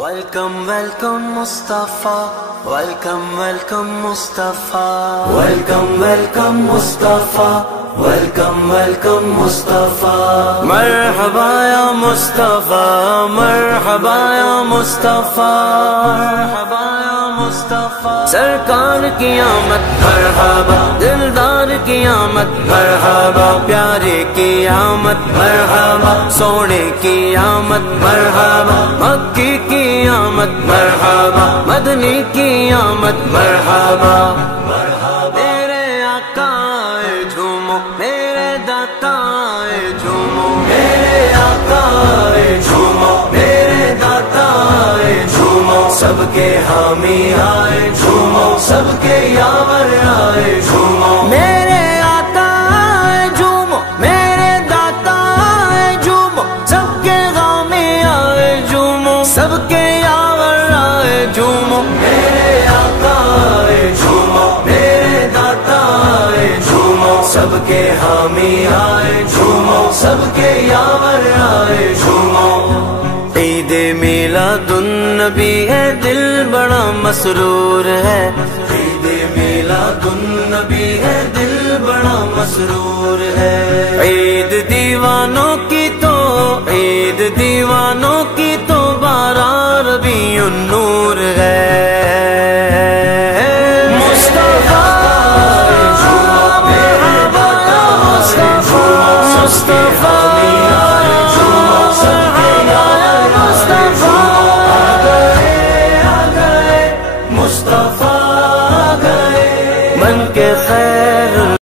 Welcome, welcome Mustafa. Welcome, welcome Mustafa. Welcome, welcome Mustafa. Welcome, welcome Mustafa. Marhaba ya Mustafa. Marhaba ya Mustafa. Marhaba ya Mustafa. سرکار کی آمد مرحبا، دلدار کی آمد مرحبا، پیارے کی آمد مرحبا، سونے کی آمد مرحبا، مکی کی آمد مرحبا، مدنی کی آمد مرحبا۔ میرے آقا آئے جھومو، میرے داتا آئے جھومو، میرے آقا آئے جھومو، میرے داتا آئے جھومو، سب کے حامی آئے جھومو، سب کے یاور آئے جھومو، میرے آقا آئے جھومو، میرے داتا آئے جھومو، سب کے حامی آئے جھومو، سب کے یاور آئے جھومو، میرے آقا آئے جھومو، میرے داتا آئے جھومو، سب کے حامی آئے جھومو، سب کے یاور آئے جھومو۔ عید میلاد النبی ہے، دل بڑا مسرور ہے، عید میلاد النبی ہے، دل بڑا مسرور ہے۔ عید دیوانوں کی تو، عید دیوانوں کی تو، بارہ ربیع النور ہے۔ مصطفیٰ مصطفیٰ